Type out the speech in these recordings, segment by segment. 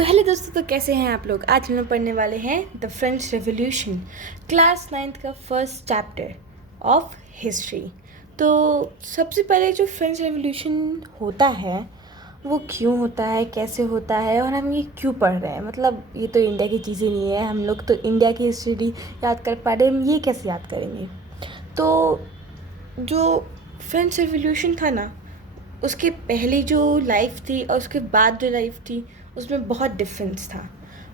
तो हेलो दोस्तों, तो कैसे हैं आप लोग। आज हम लोग पढ़ने वाले हैं the French revolution, class 9th का फर्स्ट चैप्टर ऑफ हिस्ट्री। तो सबसे पहले जो फ्रेंच रेवोल्यूशन होता है वो क्यों होता है, कैसे होता है और हम ये क्यों पढ़ रहे हैं। मतलब ये तो इंडिया की चीज़ें नहीं है, हम लोग तो इंडिया की हिस्ट्री याद कर पा रहे हैं, हम ये कैसे याद करेंगे। तो जो फ्रेंच रेवोल्यूशन था ना, उसके पहले जो लाइफ थी और उसके बाद जो लाइफ थी उसमें बहुत डिफरेंस था।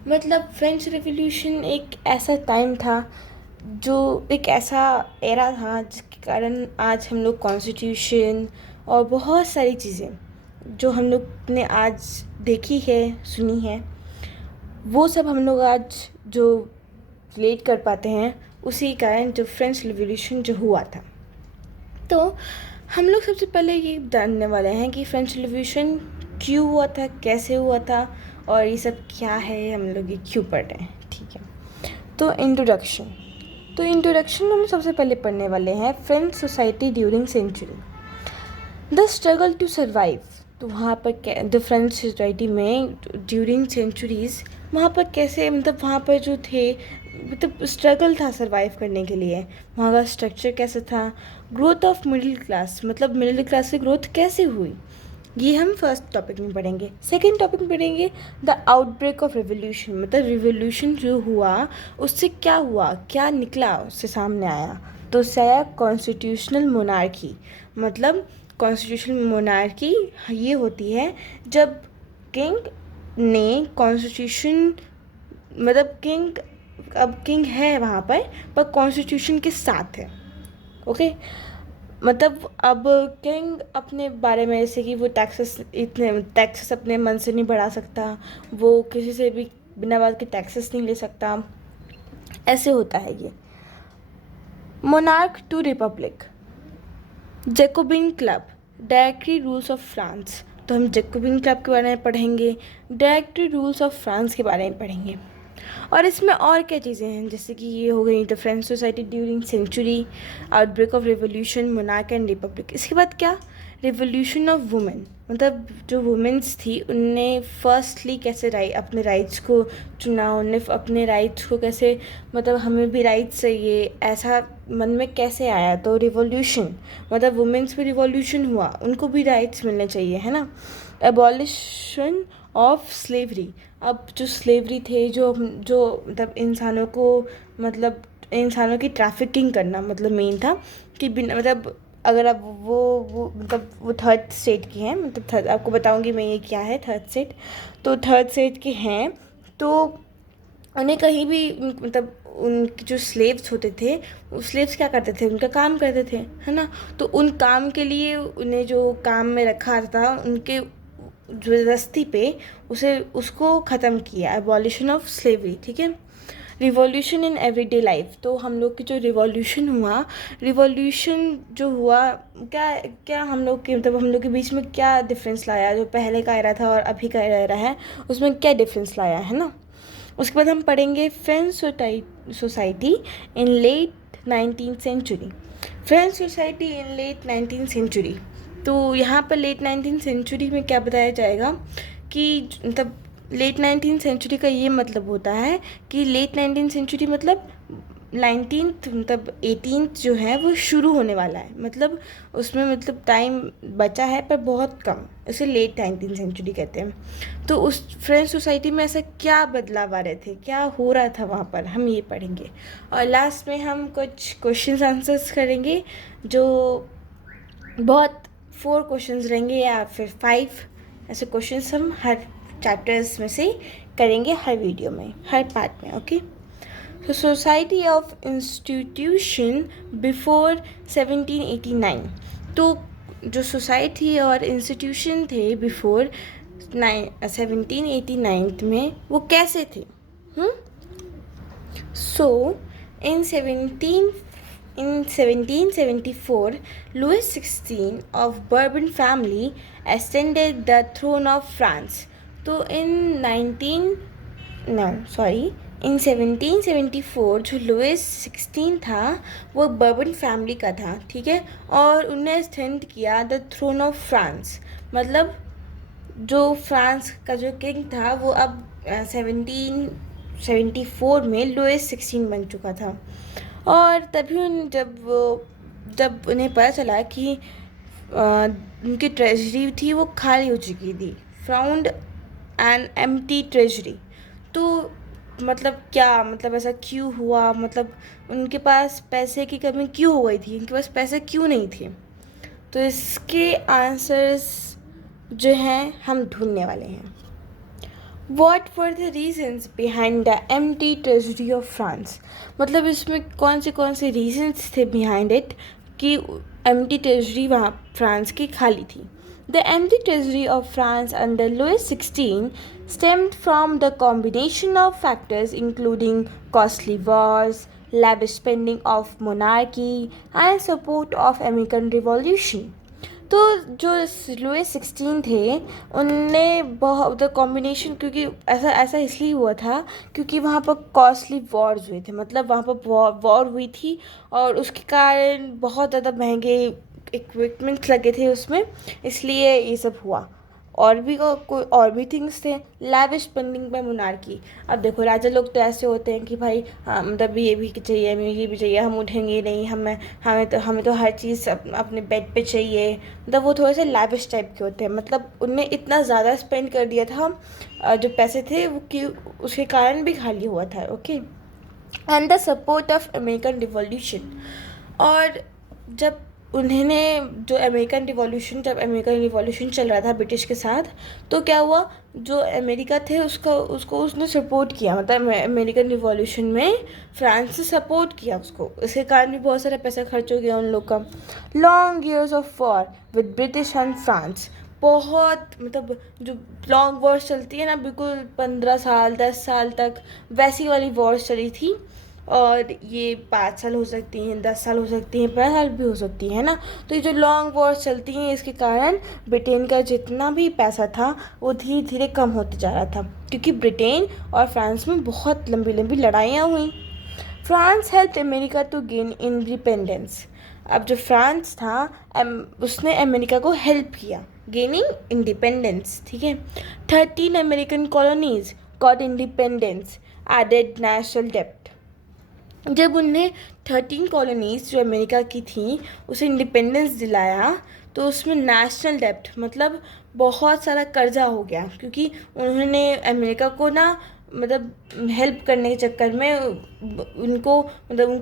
मतलब फ्रेंच रेवोल्यूशन एक ऐसा टाइम था, जो एक ऐसा एरा था जिसके कारण आज हम लोग कॉन्स्टिट्यूशन और बहुत सारी चीज़ें जो हम लोग ने आज देखी है, सुनी है, वो सब हम लोग आज जो रिलेट कर पाते हैं उसी कारण जो फ्रेंच रेवोल्यूशन जो हुआ था। तो हम लोग सबसे पहले ये जानने वाले हैं कि फ्रेंच रिवॉल्यूशन क्यों हुआ था, कैसे हुआ था और ये सब क्या है, हम लोग ये क्यों पढ़ रहे हैं। ठीक है, तो इंट्रोडक्शन में हम सबसे पहले पढ़ने वाले हैं French society during century, the struggle to survive. तो वहाँ पर द फ्रेंच सोसाइटी में ड्यूरिंग सेंचुरीज़ वहाँ पर कैसे, मतलब वहाँ पर जो थे, मतलब स्ट्रगल था सर्वाइव करने के लिए। वहाँ का स्ट्रक्चर कैसा था, ग्रोथ ऑफ मिडिल क्लास, मतलब मिडिल क्लास की ग्रोथ कैसे हुई, ये हम फर्स्ट टॉपिक में पढ़ेंगे। सेकेंड टॉपिक में पढ़ेंगे द आउटब्रेक ऑफ रिवोल्यूशन, मतलब रिवोल्यूशन जो हुआ उससे क्या हुआ, क्या निकला, उससे सामने आया। तो उससे आया कॉन्स्टिट्यूशनल मोनार्की। मतलब कॉन्स्टिट्यूशनल मोनार्की ये होती है जब किंग ने कॉन्स्टिट्यूशन, मतलब किंग, अब किंग है वहाँ पर कॉन्स्टिट्यूशन के साथ है। ओके, मतलब अब किंग अपने बारे में, जैसे कि वो टैक्सेस अपने मन से नहीं बढ़ा सकता, वो किसी से भी बिना बात के टैक्सेस नहीं ले सकता, ऐसे होता है ये। Monarch to republic, Jacobin club, directory rules of France. तो हम जैकोबिन क्लब के बारे में पढ़ेंगे, डायरेक्टरी रूल्स ऑफ फ्रांस के बारे में पढ़ेंगे। और इसमें और क्या चीज़ें हैं, जैसे कि ये हो गई the French society during century, outbreak of revolution, monarch and republic. इसके बाद क्या, रिवोल्यूशन ऑफ वुमेन, मतलब जो वुमेन्स थी उनने फर्स्टली कैसे अपने राइट्स को चुना, उनने अपने राइट्स को कैसे, मतलब हमें भी राइट्स चाहिए, ऐसा मन में कैसे आया। तो रिवोल्यूशन मतलब वुमेन्स में रिवोल्यूशन हुआ, उनको भी राइट्स मिलने चाहिए, है ना। एबॉलिशन ऑफ स्लेवरी, अब जो स्लेवरी थे, जो मतलब इंसानों को, मतलब इंसानों की ट्रैफिकिंग करना, मतलब मेन था कि बिना, मतलब अगर आप वो मतलब वो थर्ड स्टेट की हैं, मतलब थर्ड आपको बताऊंगी मैं ये क्या है थर्ड स्टेट। तो थर्ड स्टेट के हैं तो उन्हें कहीं भी, मतलब उनके जो स्लेव्स होते थे, वो स्लेव्स क्या करते थे, उनका काम करते थे, है ना। तो उन काम के लिए उन्हें जो काम में रखा था, उनके ज़बरदस्ती पे उसको ख़त्म किया, एबॉलिशन ऑफ स्लेवरी। ठीक है, रिवॉल्यूशन इन एवरीडे लाइफ, तो हम लोग की जो रिवॉल्यूशन जो हुआ, क्या क्या हम लोग के, मतलब हम लोग के बीच में क्या डिफरेंस लाया, जो पहले का एरा था और अभी का एरा है उसमें क्या डिफरेंस लाया, है ना। उसके बाद हम पढ़ेंगे French society in late 19th century, French society in late 19th century. तो यहाँ पर लेट 19th सेंचुरी में क्या बताया जाएगा कि, मतलब लेट 19th सेंचुरी का ये मतलब होता है कि लेट 19th सेंचुरी मतलब 19th, मतलब 18th जो है वो शुरू होने वाला है, मतलब उसमें मतलब टाइम बचा है पर बहुत कम, इसे लेट 19th सेंचुरी कहते हैं। तो उस फ्रेंच सोसाइटी में ऐसा क्या बदलाव आ रहे थे, क्या हो रहा था वहाँ पर, हम ये पढ़ेंगे। और लास्ट में हम कुछ क्वेश्चंस आंसर्स करेंगे, जो बहुत 4 क्वेश्चंस रहेंगे या फिर 5 ऐसे क्वेश्चंस हम हर चैप्टर्स में से करेंगे, हर वीडियो में, हर पार्ट में। ओके, तो सोसाइटी ऑफ इंस्टीट्यूशन बिफोर 1789, तो जो सोसाइटी और इंस्टीट्यूशन थे बिफोर 1789 में वो कैसे थे। सो इन 1774 Louis XVI of Bourbon family ascended the throne of France. तो इन 1774 जो लुइस 16 था वो बर्बन फैमिली का था, ठीक है, और उन्हें असेंड किया द थ्रोन ऑफ फ्रांस, मतलब जो फ्रांस का जो किंग था वो अब 1774 में लुइस 16 बन चुका था। और तभी जब उन्हें पता चला कि उनकी ट्रेजरी थी वो खाली हो चुकी थी, फाउंड एन एम्प्टी ट्रेजरी। तो मतलब क्या, मतलब ऐसा क्यों हुआ, मतलब उनके पास पैसे की कमी क्यों हो गई थी, उनके पास पैसे क्यों नहीं थे? तो इसके आंसर्स जो हैं हम ढूंढने वाले हैं। What were the reasons behind the empty treasury of France? मतलब इसमें कौन से रीजन्स थे behind it कि empty treasury वहाँ फ्रांस की खाली थी। The empty treasury of France under Louis XVI stemmed from the combination of factors including costly wars, lavish spending of monarchy, and support of American Revolution. तो जो Louis 16 थे उनने बहुत द कॉम्बिनेशन, क्योंकि ऐसा इसलिए हुआ था क्योंकि वहाँ पर कॉस्टली वॉर्स हुए थे, मतलब वहाँ पर वॉर हुई थी और उसके कारण बहुत ज़्यादा महंगे इक्विपमेंट्स लगे थे उसमें, इसलिए ये सब हुआ। और भी कोई और भी थिंग्स थे। Lavish spending by monarchy. अब देखो राजा लोग तो ऐसे होते हैं कि भाई मतलब ये भी चाहिए, हमें ये भी चाहिए, हम उठेंगे नहीं, हमें तो हर चीज़ अपने बेड पे चाहिए, मतलब वो थोड़े से लैविश टाइप के होते हैं, मतलब उनने इतना ज़्यादा स्पेंड कर दिया था जो पैसे थे वो कि उसके कारण भी खाली हुआ था। Okay. And the support of American revolution. और जब उन्होंने जब अमेरिकन रिवॉल्यूशन चल रहा था ब्रिटिश के साथ, तो क्या हुआ, जो अमेरिका थे उसको उसने सपोर्ट किया, मतलब अमेरिकन रिवॉल्यूशन में फ्रांस ने सपोर्ट किया उसको, इसके कारण भी बहुत सारा पैसा खर्च हो गया उन लोग का। Long years of war with British and France. बहुत मतलब जो लॉन्ग वॉर्स चलती है ना, बिल्कुल 15 साल 10 साल तक वैसी वाली वॉर्स चली थी। और ये 5 साल हो सकती हैं, 10 साल हो सकती हैं, 15 साल भी हो सकती है ना। तो ये जो लॉन्ग वॉर्स चलती हैं इसके कारण ब्रिटेन का जितना भी पैसा था वो धीरे धीरे कम होते जा रहा था, क्योंकि ब्रिटेन और फ्रांस में बहुत लंबी लंबी लड़ाइयाँ हुई। France help America to gain independence. अब जो फ्रांस था उसने अमेरिका को हेल्प किया गेनिंग इंडिपेंडेंस, ठीक है। 13 American colonies got independence, added national डेप्ट। जब उनने 13 कॉलोनीज जो अमेरिका की थी उसे इंडिपेंडेंस दिलाया, तो उसमें नेशनल डेप्ट मतलब बहुत सारा कर्जा हो गया, क्योंकि उन्होंने अमेरिका को ना मतलब हेल्प करने के चक्कर में उनको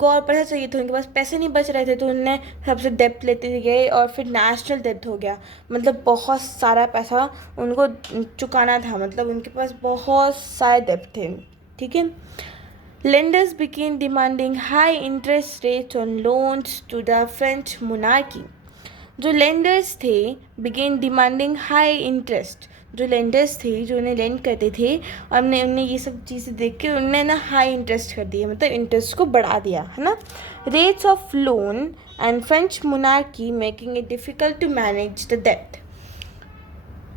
और पैसा चाहिए था, उनके पास पैसे नहीं बच रहे थे, तो उनने सबसे डेप्ट लेते गए और फिर नेशनल डेप्ट हो गया, मतलब बहुत सारा पैसा उनको चुकाना था, मतलब उनके पास बहुत सारे डेप्ट थे, ठीक है। Lenders began demanding high interest rates on loans to the French monarchy. जो लेंडर्स थे बिगेन डिमांडिंग हाई इंटरेस्ट। जो लेंडर्स थे जो उन्हें लेंड करते थे, और उन्हें ये सब चीज़ें देख के उन्होंने ना हाई इंटरेस्ट कर दिया, मतलब इंटरेस्ट को बढ़ा दिया, है ना। Rates of loan and French monarchy making it difficult to manage the depth.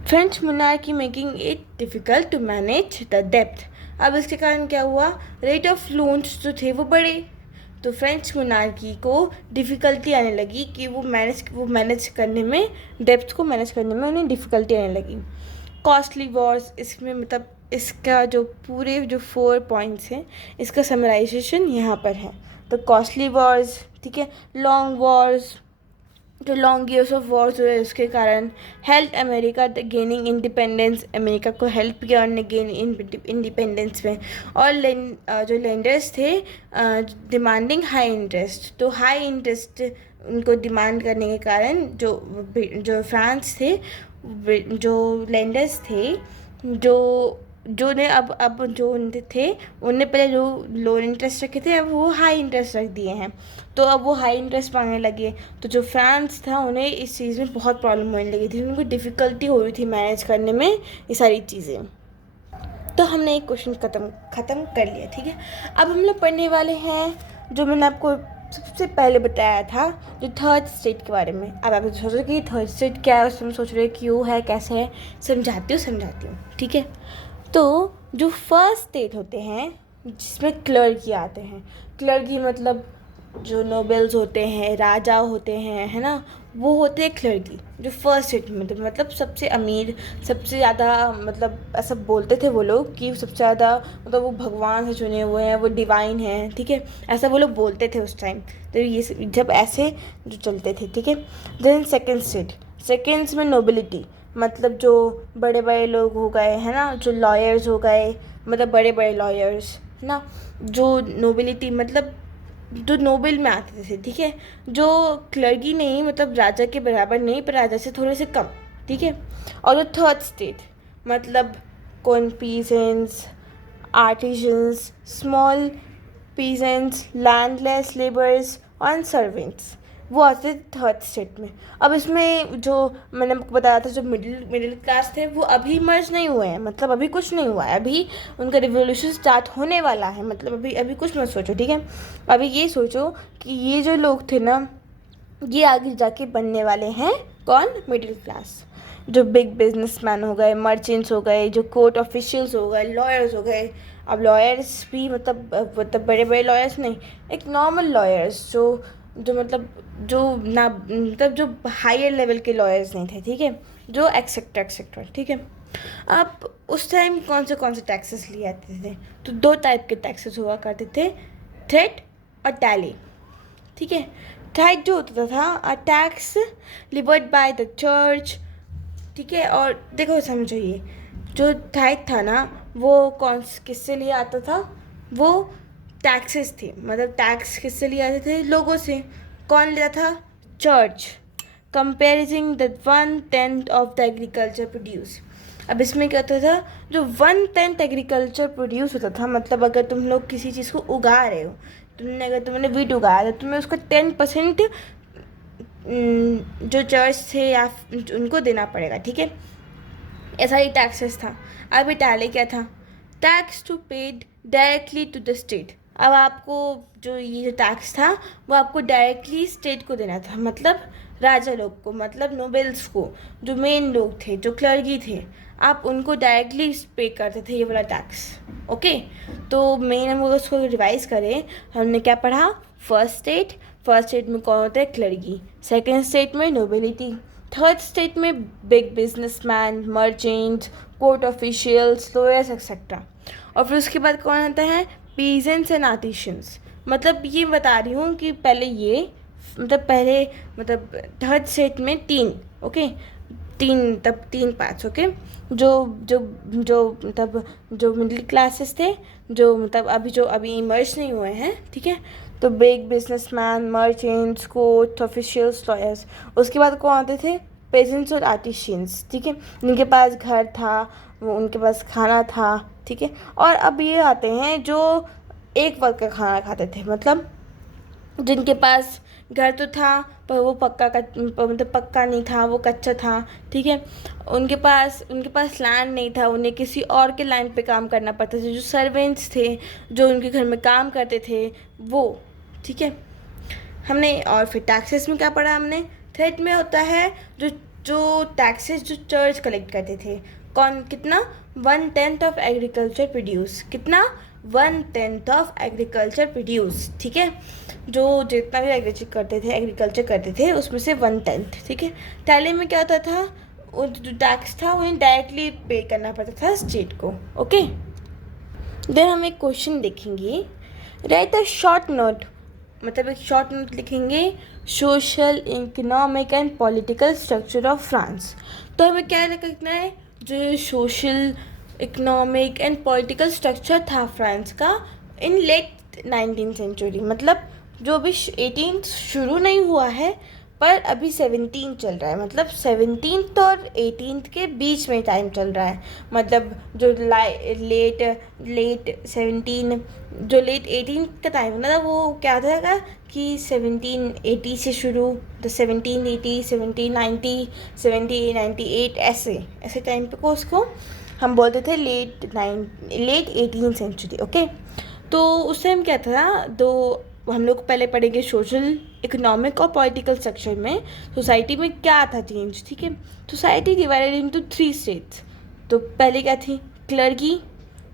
French monarchy making it difficult to manage the depth. अब इसके कारण क्या हुआ, रेट ऑफ लोन्स जो थे वो बढ़े, तो फ्रेंच मोनार्की को डिफ़िकल्टी आने लगी कि वो मैनेज करने में, डेप्थ को मैनेज करने में उन्हें डिफ़िकल्टी आने लगी। कॉस्टली वॉर्स, इसमें मतलब इसका जो पूरे जो 4 पॉइंट्स हैं इसका समराइजेशन यहाँ पर है। तो कॉस्टली वॉर्स, ठीक है, लॉन्ग वॉर्स, जो लॉन्ग ईयर्स ऑफ वॉर्स हुए उसके कारण help America gaining independence, America को हेल्प किया उन्होंने गेन इंडिपेंडेंस में। और जो लेंडर्स थे डिमांडिंग हाई इंटरेस्ट, तो हाई इंटरेस्ट उनको डिमांड करने के कारण जो फ्रांस थे, जो लेंडर्स थे, जो ने अब जो उनके थे उनने पहले जो लो इंटरेस्ट रखे थे अब वो हाई इंटरेस्ट रख दिए हैं, तो अब वो हाई इंटरेस्ट मांगने लगे। तो जो फ्रांस था उन्हें इस चीज़ में बहुत प्रॉब्लम होने लगी थी, उनको डिफ़िकल्टी हो रही थी मैनेज करने में ये सारी चीज़ें। तो हमने एक क्वेश्चन ख़त्म कर लिया, ठीक है। अब हम लोग पढ़ने वाले हैं जो मैंने आपको सबसे पहले बताया था, जो थर्ड स्टेट के बारे में। अब आप सोचो कि थर्ड स्टेट क्या है, उसमें सोच रहे हो क्यों है, कैसे है, समझाती हूँ, ठीक है। तो जो फर्स्ट स्टेट होते हैं जिसमें क्लर्की आते हैं, क्लर्की मतलब जो नोबेल्स होते हैं, राजा होते हैं, है ना, वो होते हैं क्लर्की, जो फर्स्ट स्टेट में थे, मतलब सबसे अमीर, सबसे ज़्यादा, मतलब ऐसा बोलते थे वो लोग कि सबसे ज़्यादा, मतलब वो भगवान से चुने हुए हैं, वो डिवाइन हैं, ठीक है, ऐसा वो लोग बोलते थे उस टाइम। तो ये जब ऐसे जो चलते थे, ठीक है। देन सेकेंड स्टेट, सेकेंड्स में नोबिलिटी, मतलब जो बड़े बड़े लोग हो गए, है ना, जो लॉयर्स हो गए, मतलब बड़े बड़े लॉयर्स, है ना, जो नोबिलिटी मतलब जो नोबेल में आते थे, ठीक है, जो क्लर्की नहीं, मतलब राजा के बराबर नहीं, पर राजा से थोड़े से कम, ठीक है। और जो थर्ड स्टेट, मतलब कौन, peasants, artisans, small peasants, landless labours और सर्वेंट्स, वो आते थे थर्ड स्टेट में। अब इसमें जो मैंने आपको बताया था, जो मिडिल मिडिल क्लास थे, वो अभी मर्ज नहीं हुए हैं, मतलब अभी कुछ नहीं हुआ है, अभी उनका रिवोल्यूशन स्टार्ट होने वाला है, मतलब अभी अभी कुछ मत सोचो, ठीक है। अभी ये सोचो कि ये जो लोग थे ना, ये आगे जाके बनने वाले हैं कौन, मिडिल क्लास, जो बिग बिजनेसमैन हो गए, मर्चेंट्स हो गए, जो कोर्ट ऑफिशियल्स हो गए, लॉयर्स हो गए। अब लॉयर्स भी मतलब बड़े बड़े लॉयर्स नहीं, एक नॉर्मल लॉयर्स, जो जो मतलब जो ना, मतलब जो हायर लेवल के लॉयर्स नहीं थे, ठीक है, जो एक्सेट्रा एक्सेट्रा, ठीक है। अब उस टाइम कौन से टैक्सेस लिए जाते थे, तो दो टाइप के टैक्सेस हुआ करते थे, थ्रेट और टैली, ठीक है। टाइट जो होता था, a tax levied by the church, ठीक है। और देखो समझो, ये जो टाइट था ना, वो कौन किससे लिए आता था, वो टैक्सेस थे, मतलब टैक्स किससे लिए आते थे, लोगों से। कौन लेता था, church, कंपेरिजिंग the 1/10 of the agriculture produce. अब इसमें क्या होता था, जो 1/10 एग्रीकल्चर प्रोड्यूस होता था, मतलब अगर तुम लोग किसी चीज़ को उगा रहे हो, अगर तुमने वीट उगाया तो तुम्हें उसका 10% जो चर्च थे या उनको देना पड़ेगा, ठीक है। ऐसा ही टैक्सेस था। अब इटाली क्या था, tax to paid directly to the state. अब आपको जो ये जो टैक्स था, वो आपको डायरेक्टली स्टेट को देना था, मतलब राजा लोग को, मतलब नोबेल्स को, जो मेन लोग थे, जो क्लर्की थे, आप उनको डायरेक्टली पे करते थे ये वाला टैक्स, ओके। तो मेन हम उसको रिवाइज करें, हमने क्या पढ़ा, फर्स्ट स्टेट में कौन होता है, क्लर्की, सेकेंड स्टेट में नोबिलिटी, थर्ड स्टेट में big businessman, merchants, court officials, lawyers etcetera. और फिर उसके बाद कौन आता है, पीजेंट्स एंड आर्टिशंस। मतलब ये बता रही हूँ कि पहले ये, मतलब पहले, मतलब थर्ड स्टेट में तीन, ओके, तीन, तब तीन पार्ट्स, ओके। जो जो जो मतलब जो मिडिल क्लासेस थे, जो अभी इमर्ज नहीं हुए हैं, ठीक है, तो big businessman, merchants, court officials, lawyers. उसके बाद कौन आते थे, पेजेंट्स और आर्टिशियंस, ठीक है, जिनके पास घर था, वो उनके पास खाना था, ठीक है। और अब ये आते हैं जो एक वक्त का खाना खाते थे, मतलब जिनके पास घर तो था, पर वो मतलब पक्का नहीं था, वो कच्चा था, ठीक है। उनके पास लैंड नहीं था, उन्हें किसी और के लैंड पे काम करना पड़ता था, जो सर्वेंट्स थे, जो उनके घर में काम करते थे, वो, ठीक है। हमने, और फिर टैक्सेस में क्या पढ़ा हमने, थ्रेट में होता है जो जो टैक्सेस जो चर्च कलेक्ट करते थे, कौन, कितना, 1/10 ऑफ एग्रीकल्चर प्रोड्यूस, कितना, 1/10 ऑफ एग्रीकल्चर प्रोड्यूस, ठीक है। जो जितना भी एग्रीकल्चर करते थे उसमें से 1/10, ठीक है। टैली में क्या होता था, वो जो टैक्स था उन्हें डायरेक्टली पे करना पड़ता था स्टेट को, ओके। देन हम एक क्वेश्चन देखेंगे, राइट अ शॉर्ट नोट, मतलब एक शॉर्ट नोट लिखेंगे, social, economic and political structure of France. तो हमें क्या लिखना है, जो social, economic and political structure था फ्रांस का इन लेट 19th सेंचुरी, मतलब जो अभी 18th शुरू नहीं हुआ है, पर अभी 17 चल रहा है, मतलब 17th और 18th के बीच में टाइम चल रहा है, मतलब जो लेट 18th का टाइम है ना, वो क्या था कि 1780 से शुरू, तो 1780, 1790, 1798, ऐसे ऐसे टाइम पे को उसको हम बोलते थे लेट 18th सेंचुरी, ओके। तो उस टाइम क्या था, दो हम लोग पहले पढ़ेंगे सोशल, इकोनॉमिक और पॉलिटिकल स्ट्रक्चर में सोसाइटी में क्या था चेंज, ठीक है। Society divided into 3 states. तो पहले क्या थी, क्लर्की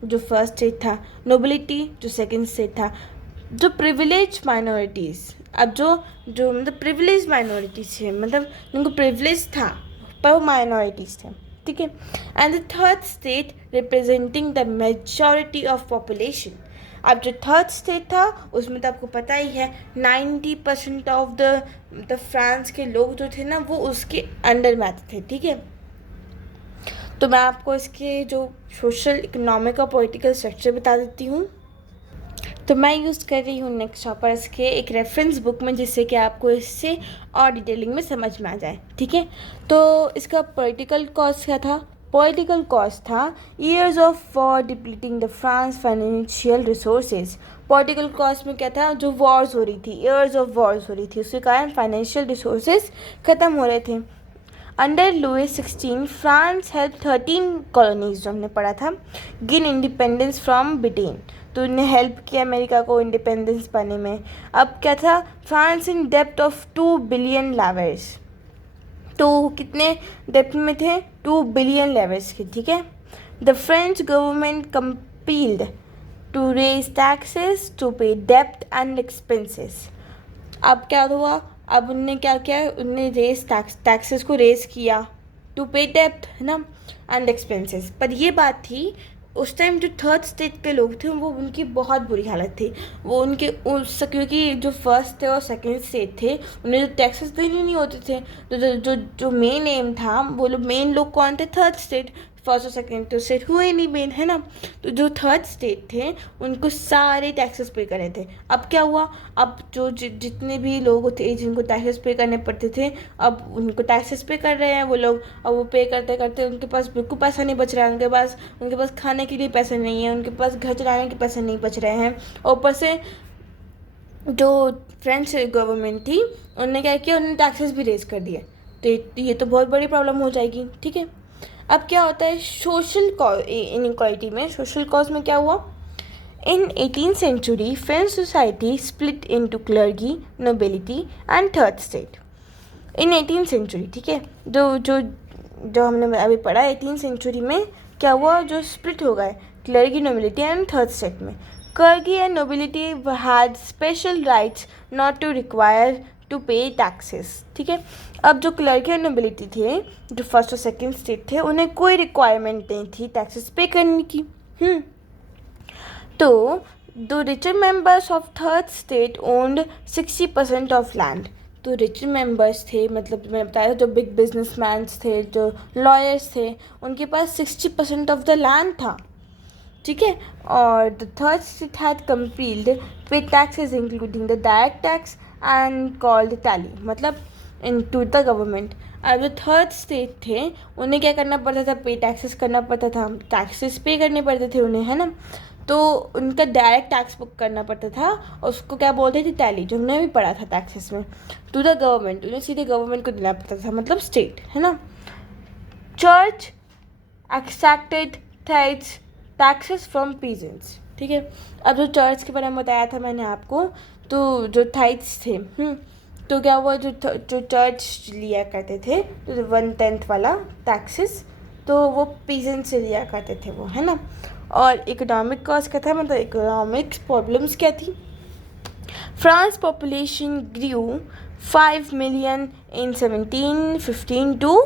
जो फर्स्ट स्टेट था, नोबिलिटी जो सेकंड स्टेट था, जो प्रिविलेज माइनॉरिटीज़, अब जो जो मतलब प्रिविलेज माइनॉरिटीज़ है, मतलब उनको प्रिविलेज था पर वो माइनॉरिटीज़ थे, ठीक है। And the third state representing the majority of population. अब जो थर्ड स्टेट था उसमें तो आपको पता ही है 90% ऑफ द फ्रांस के लोग जो थे ना वो उसके अंडर में आते थे, ठीक है। तो मैं आपको इसके जो सोशल, इकोनॉमिक और पॉलिटिकल स्ट्रक्चर बता देती हूँ। तो मैं यूज़ कर रही हूँ नेक्स्ट टॉपर्स के एक रेफरेंस बुक में, जिससे कि आपको इससे और डिटेलिंग में समझ में आ जाए, ठीक है। तो इसका पॉलिटिकल कॉज क्या था? पॉलिटिकल कॉज था years of war depleting the France financial resources. Political cause में क्या था? जो वॉर्स हो रही थी, ईयर्स ऑफ वॉर्स हो रही थी, उसके कारण फाइनेंशियल रिसोर्सेज ख़त्म हो रहे थे। Under Louis 16 France help 13 colonies, जो हमने पढ़ा था, गेन इंडिपेंडेंस फ्रॉम ब्रिटेन। तो उन्हें हेल्प किया अमेरिका को इंडिपेंडेंस पाने में। अब क्या था? France in depth of 2 billion levers. तो कितने डेप्थ में थे? 2 बिलियन लेवर्स के, ठीक है। The French government compelled to raise taxes to pay डेप्ट एंड एक्सपेंसेस। अब क्या हुआ? अब उनने क्या किया? उनने टैक्सेस को रेज किया टू पे डेप्ट, है ना, एंड एक्सपेंसेस। पर ये बात थी उस टाइम जो थर्ड स्टेट के लोग थे वो उनकी बहुत बुरी हालत थी। वो उनके क्योंकि जो फर्स्ट थे और सेकंड स्टेट थे उन्हें जो टैक्सेस देने नहीं होते थे, तो जो मेन एम था, वो लोग मेन लोग कौन थे? Third state. फर्स्ट और सेकंड तो स्टेट हुए नहीं मेन, है ना। तो जो थर्ड स्टेट थे उनको सारे टैक्सेस पे करने थे। अब क्या हुआ? अब जो जितने भी लोग थे जिनको टैक्सेस पे करने पड़ते थे, अब उनको टैक्सेस पे कर रहे हैं वो लोग। अब वो पे करते करते उनके पास बिल्कुल पैसा नहीं बच रहा है, उनके पास खाने के लिए पैसे नहीं है, उनके पास घर चलाने के पैसे नहीं बच रहे हैं। और ऊपर से जो फ्रेंच गवर्नमेंट थी उन्होंने क्या किया? उन्होंने टैक्सेस भी रेज कर दिए। तो ये तो बहुत बड़ी प्रॉब्लम हो जाएगी, ठीक है। अब क्या होता है सोशल इनइक्वालिटी में? सोशल कॉज में क्या हुआ? इन 18th century French society split into clergy, nobility and third state. In 18th century, ठीक है, जो हमने अभी पढ़ा 18th century में क्या हुआ? जो स्प्लिट हो गए clergy, nobility and third estate में। Clergy and nobility had special rights not to require to pay taxes, ठीक है। अब जो क्लर्की और नोबिलिटी थे, जो फर्स्ट और सेकंड स्टेट थे, उन्हें कोई रिक्वायरमेंट नहीं थी टैक्सेस पे करने की। तो the richer members of third state owned 60% of land. तो रिचर मेंबर्स थे, मतलब मैंने बताया जो बिग बिजनेसमैन्स थे, जो लॉयर्स थे, उनके पास 60% ऑफ द लैंड था, ठीक है। और द थर्ड स्टेट हैड कंपील्ड पे taxes including the direct tax and called tally, मतलब इन टू द गवर्नमेंट। अब जो थर्ड स्टेट थे उन्हें क्या करना पड़ता था? पे टैक्सेस करना पड़ता था, टैक्सेस पे करने पड़ते थे उन्हें, है ना। तो उनका डायरेक्ट टैक्स बुक करना पड़ता था और उसको क्या बोलते थे? टैली, जो हमने भी पढ़ा था टैक्सेस में। टू द गवर्नमेंट, उन्हें सीधे गवर्नमेंट को देना पड़ता था, मतलब स्टेट, है ना। Church extracted taxes from peasants, ठीक है। अब जो चर्च के बारे में बताया था मैंने आपको, तो जो थाइट्स थे, तो क्या हुआ? जो चर्च लिया करते थे तो 1/10 वाला टैक्सेस, तो वो पीजेंट से लिया करते थे वो, है ना। और इकोनॉमिक कॉज क्या था? मतलब इकोनॉमिक प्रॉब्लम्स क्या थी? France population grew 5 million in 1715 to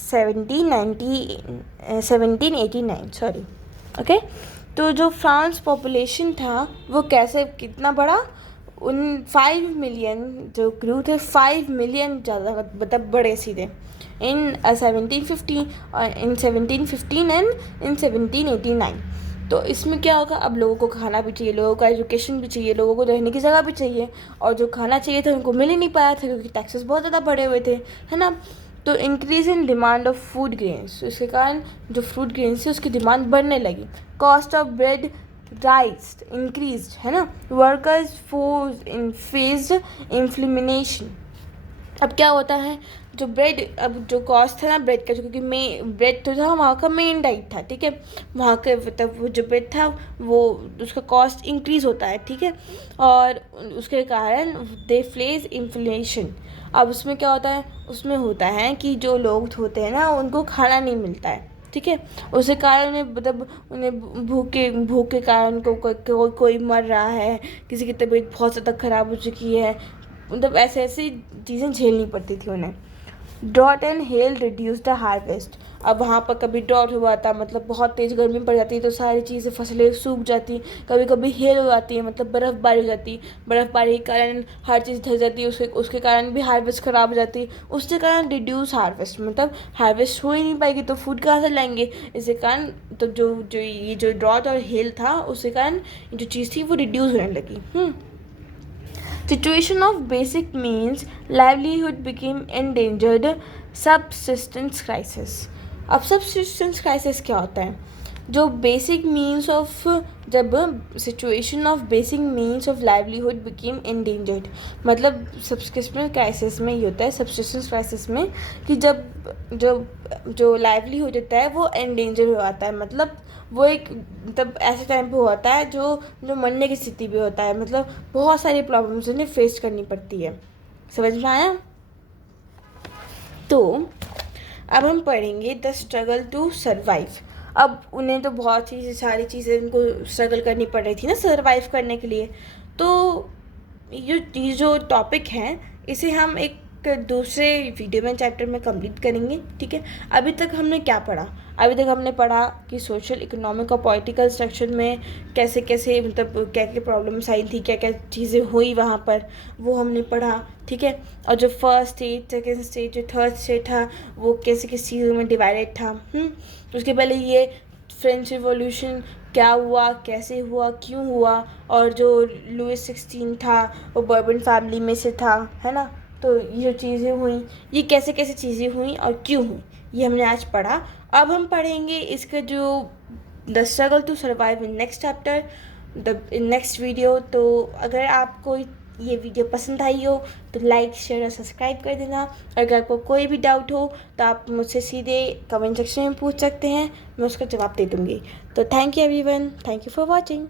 1789, sorry, okay. तो जो फ्रांस पॉपुलेशन था वो कैसे, कितना बड़ा? उन 5 million जो ग्रू थे, 5 million ज़्यादा, मतलब बड़े सीधे, इन 1715 और इन 1715 एंड इन 1789। तो इसमें क्या होगा? अब लोगों को खाना भी चाहिए, लोगों को एजुकेशन भी चाहिए, लोगों को रहने की जगह भी चाहिए, और जो खाना चाहिए था उनको मिल ही नहीं पाया था क्योंकि टैक्सेस बहुत ज़्यादा बढ़े हुए थे, है ना। तो increase in demand of food grains, तो इसके कारण जो फूड ग्रेन्स है उसकी डिमांड बढ़ने लगी। Cost of bread rise increase, है ना। Workers force in faced inflammation. अब क्या होता है? जो ब्रेड, अब जो कॉस्ट था ना ब्रेड का, जो क्योंकि ब्रेड तो था वहाँ का मेन डाइट था, ठीक है, वहाँ के मतलब वो जो ब्रेड था वो उसका कॉस्ट इंक्रीज़ होता है, ठीक है। और उसके कारण दे फेस इन्फ्लेशन। अब उसमें क्या होता है? उसमें होता है कि जो लोग होते हैं ना उनको खाना नहीं मिलता है, ठीक है। उसके कारण उन्हें मतलब उन्हें भूख के कारण कोई मर रहा है, किसी की तबीयत बहुत ज़्यादा ख़राब हो चुकी है, मतलब ऐसे ऐसी चीज़ें झेलनी पड़ती थी उन्हें। Drought and hail reduce the harvest. अब वहाँ पर कभी ड्रॉट हुआ था, मतलब बहुत तेज़ गर्मी पड़ जाती है तो सारी चीज़ें फसलें सूख जाती, कभी कभी हेल हो जाती है, मतलब बर्फ़बारी हो जाती, बर्फ़बारी के कारण हर चीज़ ढल जाती है, उसके कारण भी हार्वेस्ट ख़राब हो जाती, उसके कारण रिड्यूस हार्वेस्ट, मतलब हार्वेस्ट हो ही नहीं पाएगी तो फूड कहाँ से लाएंगे। इसके कारण तो जो ड्रॉट और हेल था उसके कारण जो चीज़ थी वो रिड्यूस होने लगी। Situation of basic means livelihood became endangered. Subsistence crisis. अब subsistence crisis क्या होता है? जो बेसिक मीन्स ऑफ जब situation of basic means of livelihood became endangered, मतलब सब्सक्रिप्शन क्राइसिस में ये होता है, सब्सिस्टेंस क्राइसिस में, कि जब जो लाइवलीहुड होता है वो एंडेंजर हो जाता है, मतलब वो एक मतलब ऐसे टाइम पे होता है जो मरने की स्थिति भी होता है, मतलब बहुत सारी प्रॉब्लम्स उन्हें फेस करनी पड़ती है। समझ में आया? तो अब हम पढ़ेंगे द स्ट्रगल टू सर्वाइव। अब उन्हें तो बहुत सारी चीज़ें उनको स्ट्रगल करनी पड़ रही थी ना सर्वाइव करने के लिए। तो ये जो टॉपिक है इसे हम एक दूसरे वीडियो में चैप्टर में कंप्लीट करेंगे, ठीक है। अभी तक हमने क्या पढ़ा? अभी तक हमने पढ़ा कि सोशल, इकोनॉमिक और पॉलिटिकल स्ट्रक्चर में कैसे कैसे मतलब क्या क्या प्रॉब्लम्स आई थी, क्या क्या चीज़ें हुई वहाँ पर, वो हमने पढ़ा, ठीक है। और जो फर्स्ट स्टेज, सेकेंड स्टेज, जो थर्ड स्टेज था वो कैसे किस चीज़ों में डिवाइडेड था। उसके पहले ये फ्रेंच रिवॉल्यूशन क्या हुआ, कैसे हुआ, क्यों हुआ, और जो लुइस 16 था वो बर्बन फैमिली में से था, है ना। तो ये जो चीज़ें हुई, ये कैसे कैसे चीज़ें हुई और क्यों हुई, ये हमने आज पढ़ा। अब हम पढ़ेंगे इसका जो the struggle to survive in next chapter, in next video. तो अगर आपको ये वीडियो पसंद आई हो तो लाइक, शेयर और सब्सक्राइब कर देना। अगर आपको कोई भी डाउट हो तो आप मुझसे सीधे कमेंट सेक्शन में पूछ सकते हैं, मैं उसका जवाब दे दूँगी। तो thank you everyone, thank you for watching.